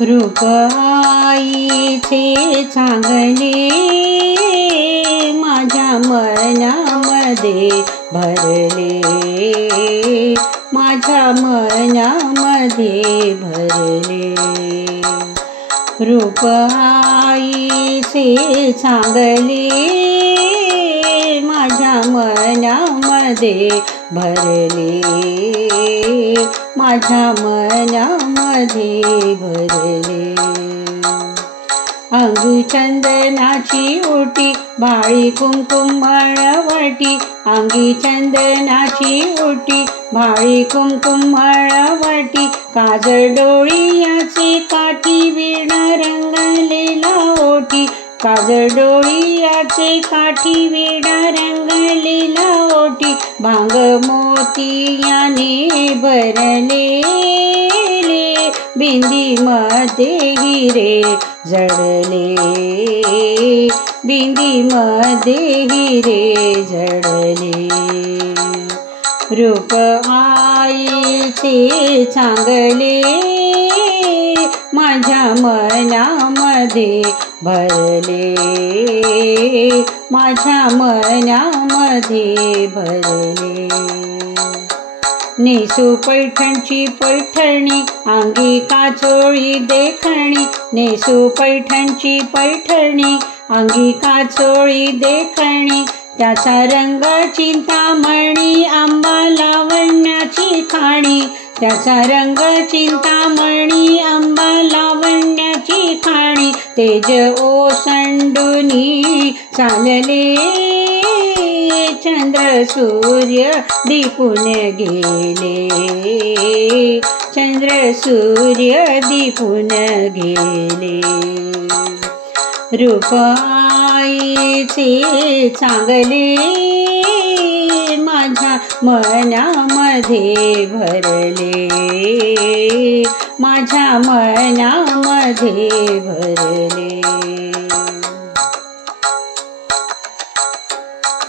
रूप आईचे चांगले माझ्या मनामध्ये भरले, माझ्या मनामध्ये भरले। रूप आईचे चांगले माझ्या मनामध्ये भरले, माझ्या मनामध्ये भरले। अंगी चंदनाची ओटी भाळी कुंकुम मळवटी, अंगी चंदनाची ओटी भाळी कुंकुम मळवटी। काजळ डोळ्याची काठी वीणा रंगलेला ओठी, काजळ डोळ्याची काठी वीणा रंगलेला ओठी। भांग मोतियाने भरलेले बिंदीमध्ये हिरे जडले, बिंदीमध्ये हिरे जडले। रूप आईचे चांगले माझ्या मनामध्ये भरले, माझ्या मनामध्ये भरले। नेसू पैठणची पैठणी अंगी काचोळी देखणी, नेसू पैठणची पैठणी अंगी काचोळी देखणी। त्याचा रंग चिंतामणी आंबा लावण्याची खाणी, त्याचा रंग चिंतामणी आंबा लावण्याची खाणी। तेज ओसंडुनी चालले चंद्र सूर्य दीपून गेले, चंद्र सूर्य दीपून गेले। रूप आईचे चांगले माझ्या मनामध्ये भरले, माझ्या मनामध्ये भरले।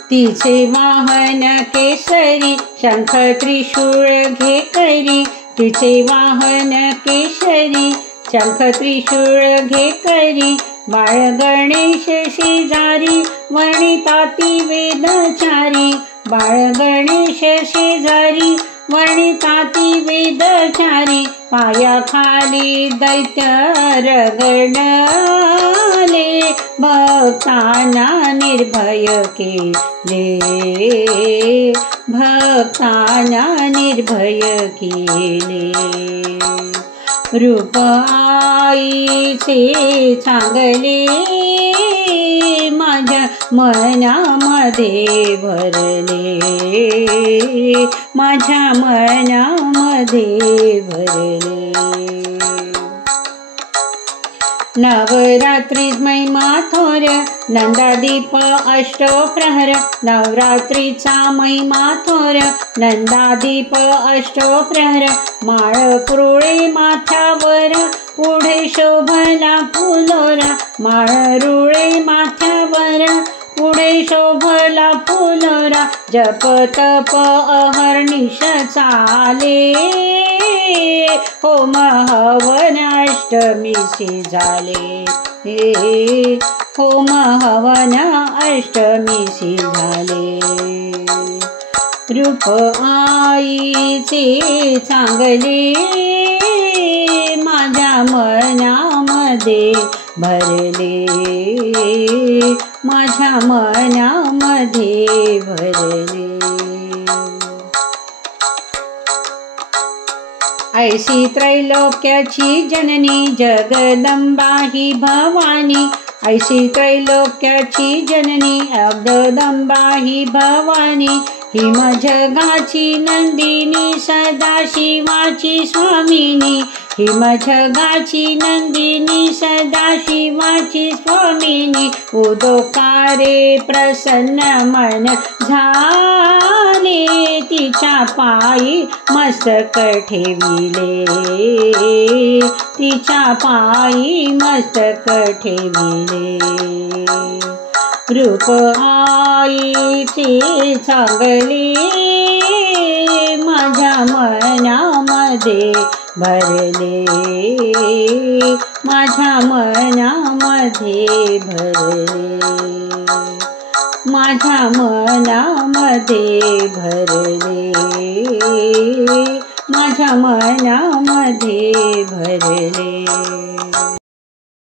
तिचे वाहन केसरी शंख त्रिशूळ घे करी, तिचे वाहन केसरी शंख त्रिशूळ घे करी। बाळ गणेश शेजारी वणिताती वेदचारी, बाळ गणेश शेजारी वणिताती वेदचारी। पायाखाली दैत्य रगडले भक्तांना निर्भय केले, भक्तांना निर्भय केले। रूप आईचे चांगले माझ्या मनामध्ये भरले, माझ्या मनामध्ये भरले। नवरात्री महिमा थोर नंदादीप अष्टप्रहर, नवरात्रीचा महिमा थोर नंदादीप अष्टप्रहर। माळ कुरुळे माथ्यावर पुढे शोभला फुलोरा, माळ रुळे माथ्यावर पुढे शोभला फुलोरा। जप तप अहर्निश चाले होम हवन अष्टमीसी झाले, होम हवन अष्टमीसी झाले। रूप आईचे चांगले माझ्या मनामध्ये भरले, माझ्या मनामध्ये भरले। ऐसी त्रैलोक्याची जननी जगदंबा ही भवानी, ऐसी त्रैलोक्याची जननी जगदंबा ही भवानी। हिमजगाची नंदिनी सदाशिवाची स्वामिनी, हिमजगाची नंदिनी सदाशिवाची स्वामिनी। उदोकारे प्रसन्न मन झाले तिच्या पायी मस्तक ठेविले, तिच्या पायी मस्तक ठेविले। रूप आईचे चांगले माझ्या मनामध्ये भरले, माझ्या मनामध्ये भरले, माझ्या मनामध्ये भरले, माझ्या मनामध्ये भरले.